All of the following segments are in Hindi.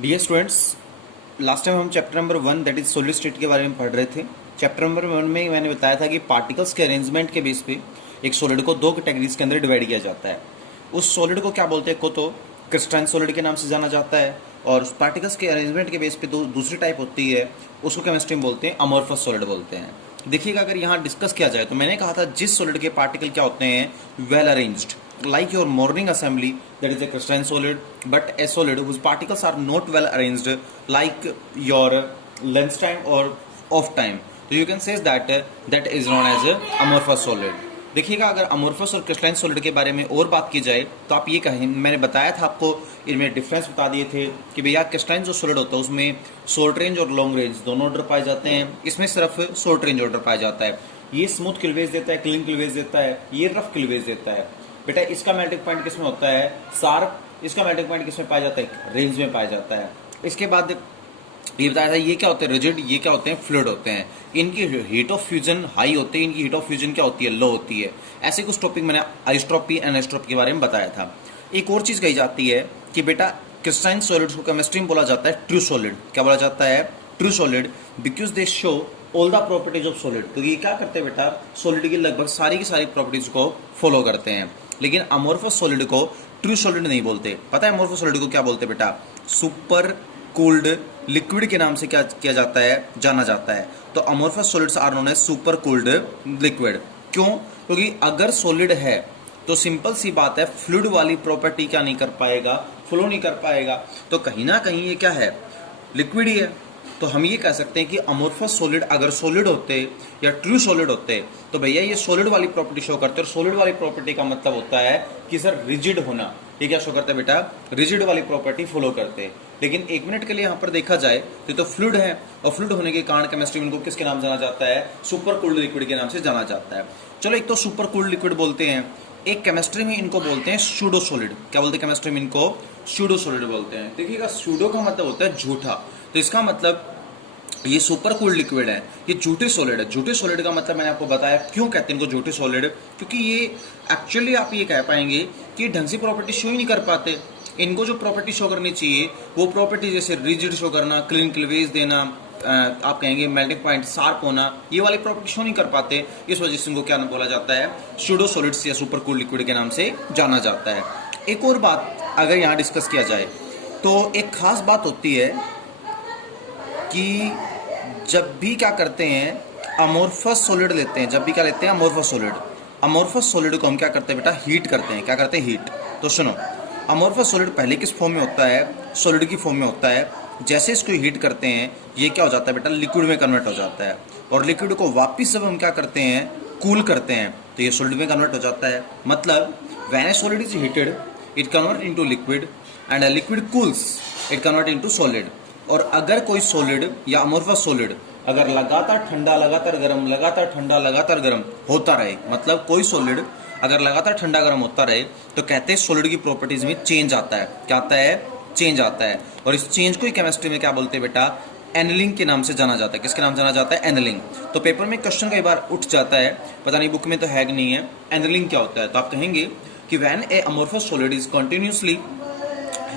डियर स्टूडेंट्स, लास्ट टाइम हम chapter number 1 that is solid state के बारे में पढ़ रहे थे। चैप्टर नंबर 1 में मैंने बताया था कि पार्टिकल्स के अरेंजमेंट के बेस पे एक सॉलिड को दो कैटेगरीज के अंदर डिवाइड किया जाता है। उस सॉलिड को क्या बोलते हैं, को तो क्रिस्टलाइन सॉलिड के नाम से जाना जाता है, और पार्टिकल्स के अरेंजमेंट के बेस पे दूसरी टाइप होती है, उसको केमिस्ट्री में बोलते हैं अमोर्फस सॉलिड बोलते हैं। देखिएगा, अगर यहाँ डिस्कस किया जाए तो मैंने कहा था जिस सॉलिड के पार्टिकल क्या होते हैं, well arranged, like your morning assembly, that is a crystalline solid, but a solid whose particles are not well arranged, like your length time or off time, so you can say that that is known as a amorphous solid। देखिएगा, अगर अमोर्फस और क्रिस्टलाइन सॉलिड के बारे में और बात की जाए तो आप ये कहें, मैंने बताया था आपको, इनमें डिफरेंस बता दिए थे कि भैया क्रिस्टलाइन जो सॉलिड होता है उसमें शॉर्ट रेंज और लॉन्ग रेंज दोनों ऑर्डर पाए जाते हैं, इसमें सिर्फ शॉर्ट रेंज ऑर्डर पाया जाता है। ये स्मूथ क्लीवेज देता है, क्लीन क्लीवेज देता है, ये रफ क्लीवेज देता है। बेटा इसका मेल्टिंग पॉइंट किसमें होता है, शार्प, इसका मेल्टिंग पॉइंट किसमें पाया जाता है, रेंज में पाया जाता है। इसके बाद ये बताया था ये क्या होते हैं, रिजिड, ये क्या होते हैं, फ्लूइड होते हैं। इनकी हीट ऑफ फ्यूजन हाई होती है, इनकी हीट ऑफ फ्यूजन क्या होती है, लो होती है। ऐसे कुछ टॉपिक मैंने आइसोट्रॉपी, एनिसोट्रॉपी के बारे में बताया था। एक और चीज कही जाती है कि बेटा क्रिस्टलाइन सॉलिड्स को केमिस्ट्री में बोला जाता है ट्रू सॉलिड। क्या बोला जाता है, true solid, because they show all the properties of solid. तो ये क्या करते हैं बेटा, सॉलिड की लगभग सारी की सारी प्रॉपर्टीज को फॉलो करते हैं। लेकिन अमोर्फस सॉलिड को ट्रू सॉलिड नहीं बोलते। पता है अमोर्फस सॉलिड को क्या बोलते हैं बेटा, सुपर कूल्ड लिक्विड के नाम से क्या किया जाता है, जाना जाता है। तो amorphous solids are known as super cooled liquid. क्यों? क्योंकि अगर सॉलिड है तो सिंपल सी बात है, फ्लूइड वाली प्रॉपर्टी क्या नहीं कर पाएगा, फ्लो नहीं कर पाएगा। तो कहीं ना कहीं ये क्या है, लिक्विड ही है। तो हम ये कह सकते हैं कि अमोर्फस सॉलिड अगर सॉलिड होते या ट्रू सॉलिड होते तो भैया ये सॉलिड वाली प्रॉपर्टी शो करते। और सॉलिड वाली प्रॉपर्टी का मतलब होता है कि सर रिजिड होना। ये क्या शो करता है बेटा, रिजिड वाली प्रॉपर्टी फॉलो करते। लेकिन एक मिनट के लिए यहाँ पर देखा जाए तो फ्लूइड है, और फ्लूइड होने के कारण केमिस्ट्री में इनको किसके नाम जाना जाता है, सुपर कूल्ड लिक्विड के नाम से जाना जाता है। चलो, एक तो सुपर कूल्ड लिक्विड बोलते हैं, एक केमिस्ट्री में इनको बोलते हैं सूडो सॉलिड। क्या बोलते हैं केमिस्ट्री में इनको, सूडो सॉलिड बोलते हैं। देखिएगा, सूडो का मतलब होता है झूठा, तो इसका मतलब ये सुपर कूल्ड लिक्विड है, ये झूठे सॉलिड है। झूठे सॉलिड का मतलब मैंने आपको बताया क्यों कहते हैं इनको झूठे सॉलिड, क्योंकि ये एक्चुअली आप ये कह पाएंगे कि ढंग से प्रॉपर्टी शो ही नहीं कर पाते। इनको जो प्रॉपर्टी शो करनी चाहिए वो प्रॉपर्टी जैसे रिजिड शो करना, क्लीन क्लीवेज देना, आप कहेंगे मेल्टिंग पॉइंट शार्प होना, ये वाली प्रॉपर्टी शो नहीं कर पाते। इस वजह से इनको क्या बोला जाता है, सूडो सॉलिड्स या सुपर कूल्ड लिक्विड के नाम से जाना जाता है। एक और बात अगर यहाँ डिस्कस किया जाए तो एक खास बात होती है कि जब भी क्या करते हैं, अमोर्फस सॉलिड लेते हैं, जब भी क्या लेते हैं, अमोर्फस सॉलिड, अमोर्फस सॉलिड को हम क्या करते हैं बेटा, हीट करते हैं। क्या करते हैं, हीट। तो सुनो, अमोर्फस सॉलिड पहले किस फॉर्म में होता है, सॉलिड की फॉर्म में होता है। जैसे इसको हीट करते हैं ये क्या हो जाता है बेटा, लिक्विड में कन्वर्ट हो जाता है। और लिक्विड को वापस जब हम क्या करते हैं, कूल करते हैं, तो ये सॉलिड में कन्वर्ट हो जाता है। मतलब when A solid is heated it convert into liquid, and a liquid cools it convert into solid. और अगर कोई सॉलिड या अमोर्फस सॉलिड अगर लगातार ठंडा, लगातार गर्म, लगातार ठंडा, लगातार गर्म होता रहे, मतलब कोई सॉलिड अगर लगातार ठंडा गर्म होता रहे, तो कहते हैं सॉलिड की प्रॉपर्टीज में चेंज आता है। क्या आता है, चेंज आता है। और इस चेंज को ही केमिस्ट्री में क्या बोलते हैं बेटा, एनलिंग के नाम से जाना जाता है। किसके नाम जाना जाता है, एनलिंग। तो पेपर में क्वेश्चन कई बार उठ जाता है, पता नहीं बुक में तो है कि नहीं है, एनलिंग क्या होता है। तो आप कहेंगे कि when A amorphous solid is continuously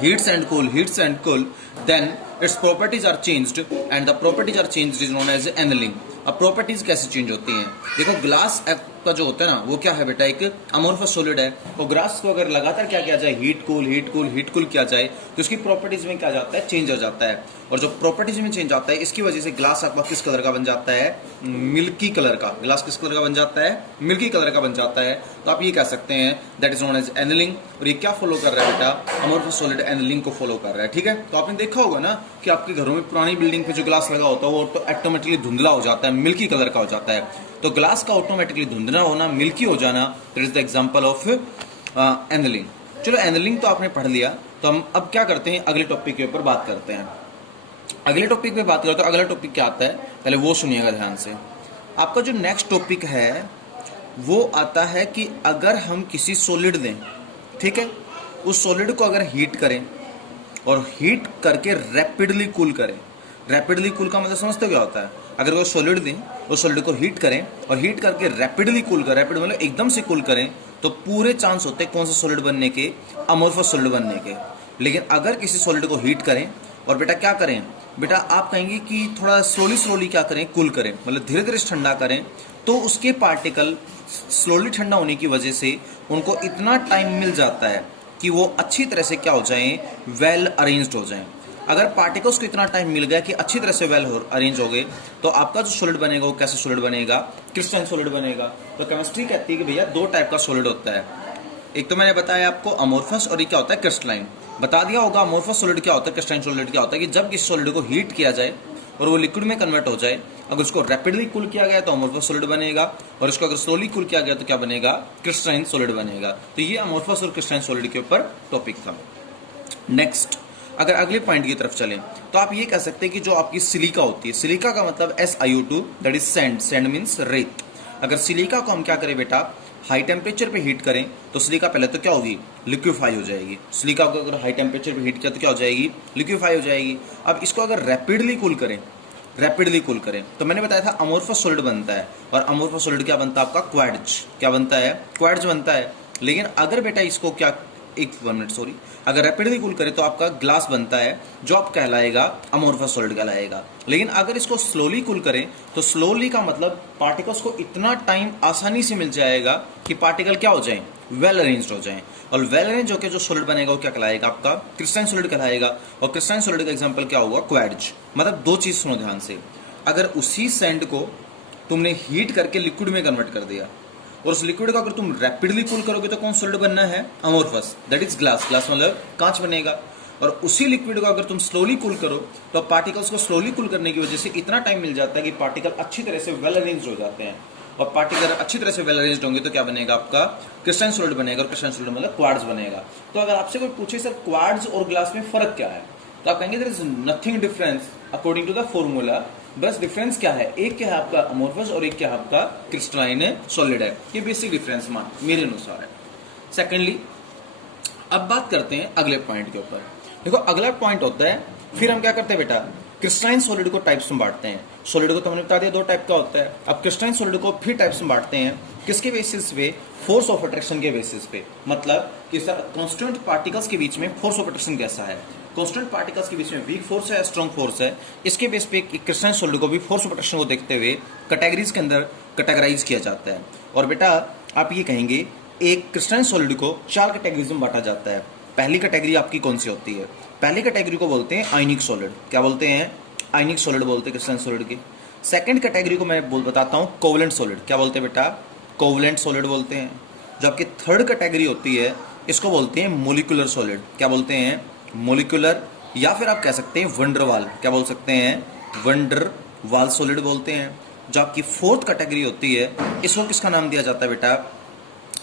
heats and cool, then its properties are changed, and the properties are changed is known as annealing। अब प्रॉपर्टीज कैसे चेंज होती हैं, देखो ग्लास का जो होता है ना, वो क्या है बेटा, एक अमोर्फस सॉलिड है। तो ग्लास को अगर लगातार क्या किया जाए, heat cool heat cool heat cool किया जाए, तो उसकी प्रॉपर्टीज में क्या जाता है, चेंज हो जाता है। और जो प्रॉपर्टीज में चेंज आता है, इसकी वजह से ग्लास आपका किस कलर का बन जाता है, मिल्की कलर का। ग्लास किस कलर का बन जाता है, मिल्की कलर का बन जाता है। तो आप ये कह सकते हैं दैट इज नोन एज एनलिंग। और ये क्या फॉलो कर रहा है बेटा, अमोर्फस सॉलिड एनलिंग को फॉलो कर रहा है। ठीक है, तो आपने देखा होगा ना कि आपके घरों में पुरानी बिल्डिंग पे जो ग्लास लगा होता है वो तो ऑटोमेटिकली धुंधला हो जाता है, मिल्की कलर का हो जाता है। तो ग्लास का ऑटोमेटिकली धुंधला होना, मिल्की हो जाना, that is the example of annealing. चलो, एनलिंग तो आपने पढ़ लिया, तो हम अब क्या करते हैं, अगले टॉपिक के ऊपर बात करते हैं। अगले टॉपिक पे बात करते हैं। अगला टॉपिक क्या आता है, पहले वो सुनिएगा ध्यान से। आपका जो नेक्स्ट टॉपिक है वो आता है कि अगर हम किसी सॉलिड दें, ठीक है, उस सॉलिड को अगर हीट करें और हीट करके रैपिडली कूल करें। रैपिडली कूल का मतलब समझते हो क्या होता है, अगर कोई सॉलिड दें, उस सॉलिड को हीट करें और हीट करके रैपिडली कूल करें, रैपिड मतलब एकदम से कूल करें, तो पूरे चांस होते हैं कौन से सॉलिड बनने के, अमोर्फस सॉलिड बनने के। लेकिन अगर किसी सॉलिड को हीट करें और बेटा क्या करें, बेटा आप कहेंगे कि थोड़ा स्लोली स्लोली क्या करें, कूल करें, मतलब धीरे धीरे ठंडा करें, तो उसके पार्टिकल स्लोली ठंडा होने की वजह से उनको इतना टाइम मिल जाता है कि वो अच्छी तरह से क्या हो जाएं, वेल अरेंज्ड हो जाएं। अगर पार्टिकल्स को इतना टाइम मिल गया कि अच्छी तरह से वेल अरेंज हो गए, तो आपका जो सॉलिड बनेगा वो कैसे सॉलिड बनेगा, क्रिस्टलाइन सॉलिड बनेगा। तो केमिस्ट्री कहती है कि भैया दो टाइप का सॉलिड होता है, एक तो मैंने बताया आपको अमोर्फस, और एक क्या होता है, क्रिस्टलाइन। बता दिया होगा अमोर्फस सॉलिड क्या होता है, क्रिस्टलाइन सॉलिड क्या होता है, कि जब किसी सॉलिड को हीट किया जाए और वो लिक्विड में कन्वर्ट हो जाए, अगर उसको रैपिडली कूल किया गया तो अमोर्फस सॉलिड बनेगा, और इसको अगर स्लोली कूल किया गया तो क्या बनेगा, क्रिस्टलाइन सॉलिड बनेगा। तो ये अमोर्फस और क्रिस्टलाइन सॉलिड के ऊपर टॉपिक था। नेक्स्ट, अगर अगले पॉइंट की तरफ चलें तो आप ये कह सकते हैं कि जो आपकी सिलिका होती है, सिलिका का मतलब SiO2 that is sand, sand means रेत। अगर सिलिका को हम क्या करें बेटा, हाई टेम्परेचर पे हीट करें तो सिलिका पहले तो क्या होगी, लिक्विफाई हो जाएगी। सिलिका को अगर हाई टेम्परेचर पे हीट किया तो क्या हो जाएगी, लिक्विफाई हो जाएगी। अब इसको अगर रैपिडली कूल करें, रैपिडली कूल करें, तो मैंने बताया था अमोर्फस सॉलिड बनता है, और अमोर्फस सॉलिड क्या बनता है आपका, क्वार्ट्ज। क्या बनता है, क्वार्ट्ज बनता है। लेकिन अगर बेटा इसको क्या, एक 1 मिनट सॉरी, अगर रैपिडली कूल करें तो आपका ग्लास बनता है, जो आप कहलाएगा अमोर्फस सॉलिड कहलाएगा। लेकिन अगर इसको स्लोली कूल करें तो स्लोली का मतलब पार्टिकल्स को इतना टाइम आसानी से मिल जाएगा कि पार्टिकल क्या हो जाएं, वेल अरेंज्ड हो जाएं, और वेल अरेंज होकर जो सॉलिड बनेगा वो क्या कहलाएगा आपका, क्रिस्टलाइन सॉलिड कहलाएगा। और क्रिस्टलाइन सॉलिड का एग्जांपल क्या होगा, क्वार्ट्ज। मतलब दो चीज सुनो ध्यान से, अगर उसी सैंड को तुमने हीट करके लिक्विड में कन्वर्ट कर दिया, और उस लिक्विड को अगर तुम रैपिडली कूल करोगे तो कौन सॉलिड बनना है, amorphous, that is glass. Glass मतलब कांच बनेगा। और उसी लिक्विड को अगर तुम स्लोली कूल करो तो पार्टिकल्स को स्लोली कूल करने की वजह से इतना टाइम मिल जाता है कि पार्टिकल अच्छी तरह से वेल अरेंज हो जाते हैं, और पार्टिकल अच्छी तरह से वेल अरेंज होंगे तो क्या बनेगा आपका, क्रिस्टलाइन सॉलिड बनेगा, और क्रिस्टलाइन सॉलिड मतलब क्वार्ट्ज बनेगा। तो अगर आपसे कोई पूछे सर क्वार्ट्ज और ग्लास में फर्क क्या है, तो आप कहेंगे there is nothing difference according to the formula. बस डिफरेंस क्या है, एक क्या है आपका अमोर्फस और एक क्या है आपका क्रिस्टलाइन सॉलिड है। ये बेसिक डिफरेंस मान मेरे अनुसार है। सेकेंडली, अब बात करते हैं अगले पॉइंट के ऊपर। देखो अगला पॉइंट होता है, फिर हम क्या करते हैं बेटा, क्रिस्टलाइन सॉलिड को टाइप्स में बांटते हैं। सॉलिड को तो हमने बता दिया दो टाइप का होता है। अब क्रिस्टलाइन सॉलिड को फिर टाइप्स में बांटते हैं, किसके बेसिस पे, फोर्स ऑफ अट्रैक्शन के बेसिस पे। मतलब कि सर कांस्टेंट पार्टिकल्स के बीच में फोर्स ऑफ अट्रैक्शन कैसा है, कांस्टेंट पार्टिकल्स के बीच में वीक फोर्स है, स्ट्रॉन्ग फोर्स है। इसके बेस पे क्रिस्टलाइन सॉलिड को भी फोर्स ऑफ अट्रैक्शन को देखते हुए कैटेगरीज के अंदर कैटेगराइज किया जाता है। और बेटा आप ये कहेंगे एक क्रिस्टलाइन सॉलिड को 4 कैटेगरीज में बांटा जाता है। पहली कैटेगरी आपकी कौन सी होती है, पहली कैटेगरी को बोलते हैं आयनिक सॉलिड। क्या बोलते हैं, आयनिक सॉलिड बोलते हैं क्रिस्टलाइन सॉलिड की। सेकंड कैटेगरी को मैं बताता हूँ कोवलेंट सॉलिड। क्या बोलते हैं बेटा, कोवलेंट सॉलिड बोलते हैं। जो आपकी थर्ड कैटेगरी होती है इसको बोलते हैं मोलिकुलर सॉलिड। क्या बोलते हैं, मोलिकुलर, या फिर आप कह सकते हैं वंडरवाल। क्या बोल सकते हैं, वंडरवाल सॉलिड बोलते हैं। जो आपकी फोर्थ कैटेगरी होती है इसको किसका नाम दिया जाता है बेटा,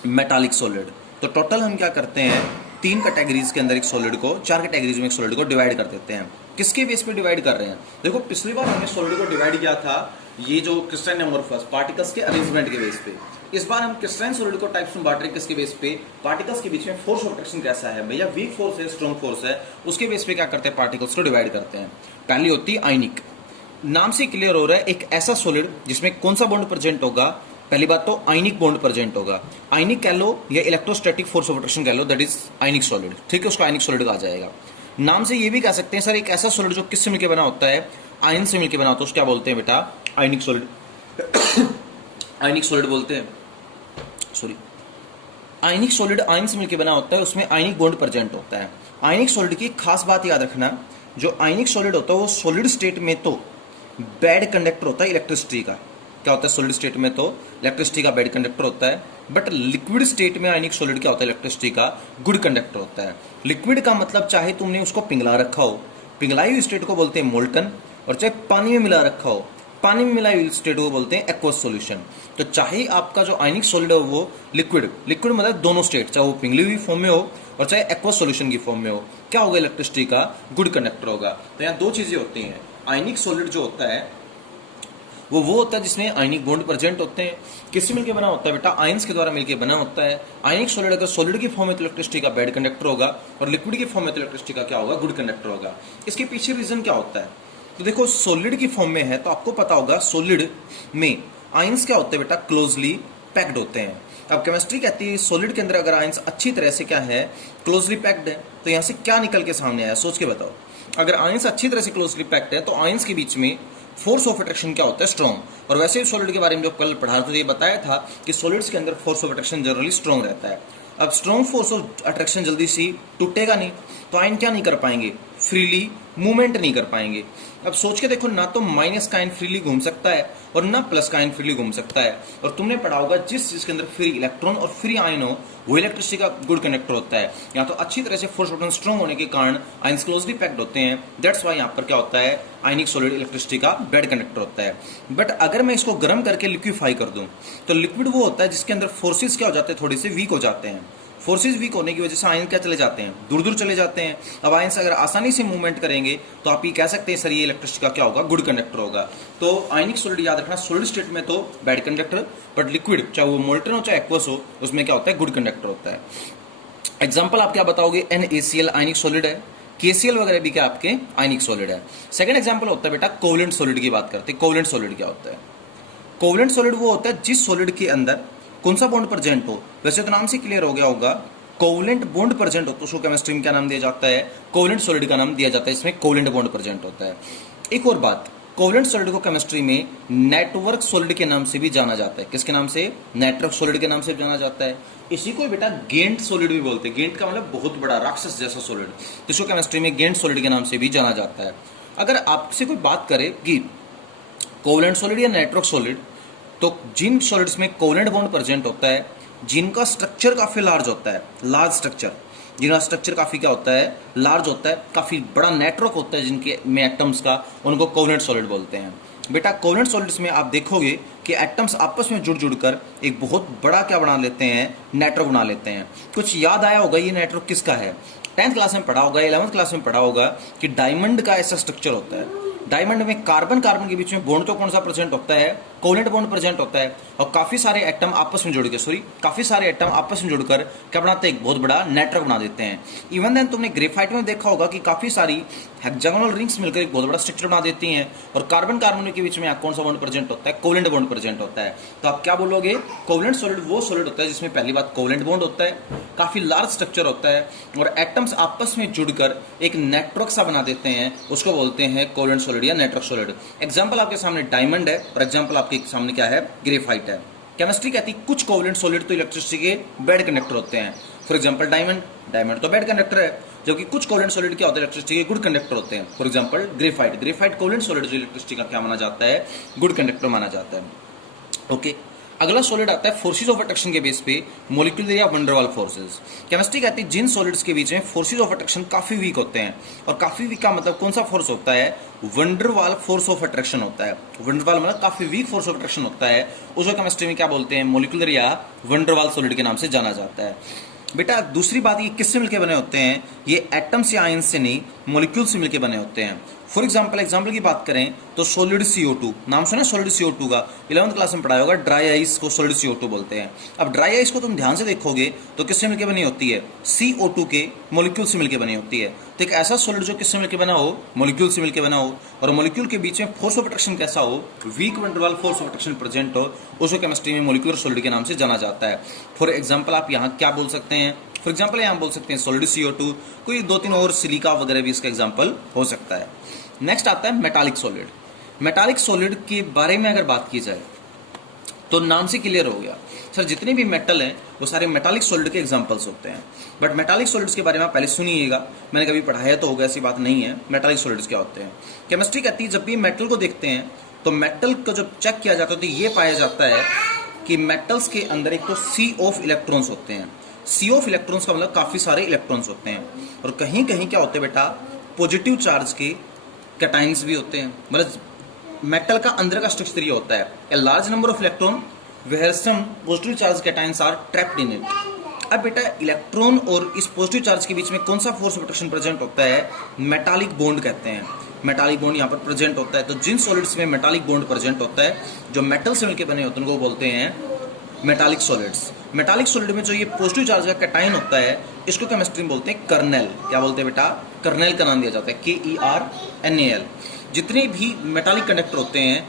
मेटालिक सॉलिड। तो टोटल हम क्या करते हैं, 3 कैटेगरीज के अंदर एक सॉलिड को, 4 कैटेगरीज में एक सॉलिड को डिवाइड कर देते हैं। किसके बेस पे डिवाइड कर रहे हैं, देखो पिछली बार हमने सॉलिड को डिवाइड किया था ये जो क्रिस्टलाइन अमोर्फस पार्टिकल्स के अरेंजमेंट के बेस पे। इस बार हम क्रिस्टलाइन सॉलिड को टाइप्स में बांट रहे हैं किसके बेस पे, पार्टिकल्स के बीच में फोर्स ऑफ अट्रैक्शन कैसा है, भैया वीक फोर्स है, स्ट्रॉन्ग फोर्स है, उसके बेस पे क्या करते हैं, पार्टिकल्स को डिवाइड करते हैं। पहली होती है आयनिक। नाम से क्लियर हो रहा है एक ऐसा सॉलिड जिसमें कौन सा बॉन्ड प्रेजेंट होगा, पहली बात तो आयनिक बॉन्ड प्रेजेंट होगा। आयनिक कह लो या इलेक्ट्रोस्टैटिक फोर्स ऑफ अट्रैक्शन कह लो, दैट इज आयनिक सॉलिड। ठीक है, उसको आयनिक सॉलिड कहा जाएगा। नाम से ये भी कह सकते हैं सर एक ऐसा सॉलिड जो किससे मिलकर बना होता है, आयन से मिलकर बना होता है, उसको क्या बोलते हैं बेटा, आयनिक सॉलिड। आयनिक सॉलिड बोलते हैं, सॉरी, आयनिक सॉलिड आयन से मिलकर बना होता है, उसमें आयनिक बॉन्ड प्रेजेंट होता है। आयनिक सॉलिड की खास बात याद रखना, जो आयनिक सॉलिड होता है वो सॉलिड स्टेट में तो बैड कंडक्टर होता है इलेक्ट्रिसिटी का। क्या होता है, सॉलिड स्टेट में तो इलेक्ट्रिसिटी का बैड कंडक्टर होता है, बट लिक्विड स्टेट में आयनिक सॉलिड क्या होता है, इलेक्ट्रिसिटी का गुड कंडक्टर होता है। लिक्विड का मतलब चाहे तुमने उसको पिघला रखा हो, पिघलाई हुई स्टेट को बोलते हैं मोल्टन, और चाहे पानी में मिला रखा हो, पानी में मिलाई हुई स्टेट को बोलते हैं एक्वस सॉल्यूशन। तो चाहे आपका जो आयनिक सॉलिड हो वो लिक्विड, लिक्विड मतलब दोनों स्टेट, चाहे वो पिघली हुई फॉर्म में हो और चाहे एक्वस सॉल्यूशन की फॉर्म में हो, क्या होगा, इलेक्ट्रिसिटी का गुड कंडक्टर होगा। तो यहाँ दो चीजें होती हैं, आयनिक सॉलिड जो होता है वो होता है जिसमें आयनिक बॉन्ड प्रेजेंट होते हैं। किससे मिलकर बना होता है बेटा, आयंस के द्वारा मिलकर बना होता है। आयनिक सॉलिड अगर सॉलिड की फॉर्म में तो इलेक्ट्रिसिटी का बैड कंडक्टर होगा, और लिक्विड की फॉर्म में तो इलेक्ट्रिसिटी का क्या होगा, गुड कंडक्टर होगा। इसके पीछे रीजन क्या होता है, तो देखो सॉलिड की फॉर्म में है तो आपको पता होगा सॉलिड में आयंस क्या होते हैं बेटा, क्लोजली पैक्ड होते हैं। अब केमिस्ट्री कहती है सॉलिड के अंदर अगर आयंस अच्छी तरह से क्या है, क्लोजली पैक्ड है, तो यहाँ से क्या निकल के सामने आया, सोच के बताओ। अगर आयंस अच्छी तरह से क्लोजली पैक्ड है तो आयंस के बीच में फोर्स ऑफ अट्रैक्शन क्या होता है, स्ट्रॉन्ग। और वैसे ही सॉलिड के बारे में जो कल पढ़ा था, ये बताया था कि सॉलिड्स के अंदर force of attraction generally strong रहता है। अब स्ट्रॉन्ग फोर्स ऑफ अट्रैक्शन जल्दी से टूटेगा नहीं, तो आयन क्या नहीं कर पाएंगे, फ्रीली मूवमेंट नहीं कर पाएंगे। अब सोच के देखो, ना तो माइनस का आयन फ्रीली घूम सकता है और ना प्लस का आयन फ्रीली घूम सकता है। और तुमने पढ़ा होगा जिस चीज के अंदर फ्री इलेक्ट्रॉन और फ्री आयन हो वो इलेक्ट्रिसिटी का गुड कंडक्टर होता है। यहाँ तो अच्छी तरह से फोर्स ऑफ स्ट्रॉन्ग होने के कारण आयंस क्लोजली पैक्ड होते हैं, दैट्स वाई यहाँ पर क्या होता है, आयनिक सॉलिड इलेक्ट्रिसिटी का बैड कंडक्टर होता है। बट अगर मैं इसको गर्म करके लिक्विफाई कर दूं तो लिक्विड वो होता है जिसके अंदर फोर्सेस क्या हो जाते हैं, थोड़े से वीक हो जाते हैं। फोर्सेस वीक होने की वजह से आयन क्या चले जाते हैं, दूर दूर चले जाते हैं। अब आयन से अगर आसानी से मूवमेंट करेंगे तो आप ये कह सकते हैं सर ये इलेक्ट्रिसिटी का क्या होगा, गुड कंडक्टर होगा। तो आयनिक सॉलिड याद रखना, सॉलिड स्टेट में तो बैड कंडक्टर, बट लिक्विड चाहे वो मोल्टन हो चाहे एक्वस हो उसमें क्या होता है, गुड कंडक्टर होता है। एग्जाम्पल आप क्या बताओगे, NaCl आयनिक सॉलिड है, KCl वगैरह भी क्या आपके आयनिक सॉलिड है। सेकंड एग्जाम्पल होता है बेटा कोवलेंट सॉलिड की बात करते हैं। कोवलेंट सॉलिड क्या होता है, कोवलेंट सॉलिड वो होता है जिस सॉलिड के अंदर कौन सा बॉन्ड प्रेजेंट हो, वैसे तो नाम से क्लियर हो गया होगा, कोवलेंट बॉन्ड प्रेजेंट हो तो उसको केमिस्ट्री में क्या नाम दिया जाता है, कोवलेंट सॉलिड का नाम दिया जाता है, इसमें कोवलेंट बॉन्ड प्रेजेंट होता है। एक और बात, कोवलेंट सॉलिड को केमिस्ट्री में नेटवर्क सॉलिड के नाम से भी जाना जाता है। किसके नाम से, नेटवर्क सॉलिड के नाम से जाना जाता है। इसी को बेटा गेंट सॉलिड भी बोलते हैं। गेंट का मतलब बहुत बड़ा राक्षस जैसा सॉलिड, जिसको केमिस्ट्री में गेंट सॉलिड के नाम से भी जाना जाता है। अगर आपसे कोई बात करे कि कोवलेंट सॉलिड या नेटवर्क सॉलिड, तो जिन सॉलिड्स में कोवलेंट बॉन्ड प्रेजेंट होता है, जिनका स्ट्रक्चर काफी लार्ज होता है, लार्ज स्ट्रक्चर, जिनका स्ट्रक्चर काफी क्या होता है, लार्ज होता है, काफी बड़ा नेटवर्क होता है जिनके में एटम्स का, उनको कोवलेंट सॉलिड बोलते हैं। बेटा कोवलेंट सॉलिड्स में आप देखोगे कि एटम्स आपस में जुड़ जुड़कर एक बहुत बड़ा क्या बना लेते हैं, नेटवर्क बना लेते हैं। कुछ याद आया होगा ये नेटवर्क किसका है, 10th क्लास में पढ़ा होगा, 11th क्लास में पढ़ा होगा कि डायमंड का ऐसा स्ट्रक्चर होता है। डायमंड में कार्बन कार्बन के बीच में बॉन्ड तो कौन सा प्रेजेंट होता है, कोवलेंट बॉन्ड प्रेजेंट होता है। और काफी सारे एटम आपस में जुड़कर क्या बनाते हैं, एक बहुत बड़ा नेटवर्क बना देते हैं। इवन देन तुमने ग्रेफाइट में देखा होगा कि काफी सारी हेक्सागोनल रिंग्स मिलकर एक बहुत बड़ा स्ट्रक्चर बना देती हैं। और कार्बन कार्बन के बीच में कौन सा बॉन्ड प्रेजेंट होता है, कोवलेंट बॉन्ड प्रेजेंट होता है। तो आप क्या बोलोगे, कोवलेंट सॉलिड वो सॉलिड होता है जिसमें पहली बात कोवलेंट बॉन्ड होता है, काफी लार्ज स्ट्रक्चर होता है, और एटम्स आपस में जुड़कर एक नेटवर्क सा बना देते हैं, उसको बोलते हैं कोवलेंट सॉलिड या नेटवर्क सॉलिड। एग्जाम्पल आपके सामने डायमंड है और एग्जाम्पल आपके सामने क्या है, ग्रेफाइट है। केमिस्ट्री कहती है कुछ कोवलेंट सॉलिड तो इलेक्ट्रिसिटी के बैड कंडक्टर होते हैं। फॉर एग्जांपल डायमंड तो बैड कंडक्टर है, जबकि कुछ कोवलेंट सॉलिड क्या होते हैं, इलेक्ट्रिसिटी के गुड कंडक्टर होते हैं। For example graphite covalent solid जो इलेक्ट्रिसिटी का क्या माना जाता है, गुड कंडक्टर माना जाता है। ओके, अगला सॉलिड आता है फोर्सेज ऑफ अट्रैक्शन के बेस पे, मॉलिक्यूलर या वंडर वाल फोर्सेज। केमिस्ट्री कहती है जिन सॉलिड्स के बीच में फोर्सेज ऑफ अट्रैक्शन काफी वीक होते हैं, और काफी वीक का मतलब कौन सा फोर्स होता है, wonder Waals force of attraction होता है। वंडर वाल मतलब काफी वीक फोर्स ऑफ अट्रैक्शन होता है, उसको केमिस्ट्री में क्या बोलते हैं, मॉलिक्यूलर या वंडर वाल सॉलिड के नाम से जाना जाता है। बेटा दूसरी बात, ये किससे मिलकर बने होते हैं, ये एटम्स या आयंस से नहीं, मॉलिक्यूल से मिलकर बने होते हैं। फॉर एग्जाम्पल की बात करें तो सॉलिड CO2, नाम सुना सॉलिड CO2 का, 11th क्लास में पढ़ाया होगा। ड्राई आइस को सॉलिड CO2 बोलते हैं। अब ड्राई आइस को तुम ध्यान से देखोगे तो किससे मिलकर बनी होती है, CO2 के मॉलिक्यूल से मिलकर बनी होती है। तो एक ऐसा सॉलिड जो किससे मिलकर बना हो, मॉलिक्यूल से मिलकर बना हो, और मॉलिक्यूल के बीच में फोर्स ऑफ अट्रैक्शन कैसा हो, weak van der Waals force of attraction present हो, उसको केमिस्ट्री में मॉलिक्यूलर सॉलिड के नाम से जाना जाता है। फॉर एग्जाम्पल आप यहाँ क्या बोल सकते हैं, फॉर एग्जाम्पल यहाँ बोल सकते हैं सॉलिड CO2, कोई 2-3 और सिलिका वगैरह भी इसका एग्जाम्पल हो सकता है। नेक्स्ट आता है मेटालिक सॉलिड। मेटालिक सॉलिड के बारे में अगर बात की जाए तो नाम से क्लियर हो गया सर, जितने भी मेटल हैं वो सारे मेटालिक सॉलिड के एग्जांपल्स होते हैं। बट मेटालिक सॉलिड्स के बारे में आप पहले सुनिएगा, मैंने कभी पढ़ाया तो होगा, ऐसी बात नहीं है। मेटालिक सॉलिड्स क्या होते हैं, केमिस्ट्री कहती है जब भी मेटल को देखते हैं तो मेटल को जब चेक किया जाता है तो ये पाया जाता है कि मेटल्स के अंदर एक तो C ऑफ इलेक्ट्रॉन्स होते हैं। C ऑफ इलेक्ट्रॉन्स का मतलब काफी सारे इलेक्ट्रॉन्स होते हैं, और कहीं कहीं क्या होते हैं बेटा, पॉजिटिव चार्ज के कैटाइंस भी होते हैं। मतलब मेटल का अंदर का स्ट्रक्चर ये होता है, a large number of electron where some positive charge cations are trapped in it. अब बेटा इलेक्ट्रॉन और इस पॉजिटिव चार्ज के बीच में कौन सा फोर्स ऑफ अट्रैक्शन प्रेजेंट होता है, मेटालिक बॉन्ड कहते हैं। मेटालिक बॉन्ड यहाँ पर प्रेजेंट होता है। तो जिन सॉलिड्स में मेटालिक बॉन्ड प्रेजेंट होता है, जो मेटल से मिलकर बने होते हैं, उनको बोलते हैं मेटालिक सॉलिड्स। मेटालिक सॉलिड में जो ये पॉजिटिव चार्ज का कैटाइन होता है, इसको केमिस्ट्री में बोलते हैं कर्नेल। क्या बोलते हैं बेटा, कर्नेल का नाम दिया जाता है, KERNAL। जितने भी मेटालिक कंडक्टर होते हैं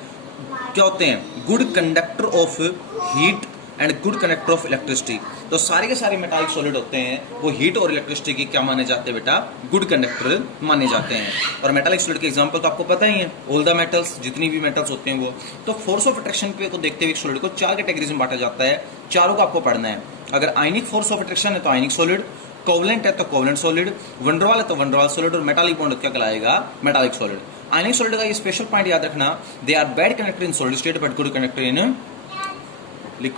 क्या होते हैं, good conductor of heat and good conductor of electricity. तो सारे के सारे मेटालिक सॉलिड होते हैं वो हीट और इलेक्ट्रिसिटी के क्या माने जाते हैं बेटा, गुड कंडक्टर माने जाते हैं। और मेटालिक सॉलिड के एग्जांपल तो आपको पता ही है, ऑल द मेटल्स, जितनी भी मेटल्स होते हैं वो। तो फोर्स ऑफ अट्रैक्शन पे को देखते हुए सॉलिड को 4 कैटेगरीज में बांटा जाता है, चारों को आपको पढ़ना है। अगर आयनिक फोर्स ऑफ अट्रैक्शन है तो आयनिक सॉलिड, कोवलेंट है तो कोवलेंट सॉलिड, वनडरवाल है तो वनडरवाल सॉलिड, और मेटालिक बॉन्ड क्या कहलाएगा, मेटालिक सॉलिड। आयनिक सॉलिड का ये स्पेशल पॉइंट याद रखना, they are bad conductor in solid state but good conductor in liquid.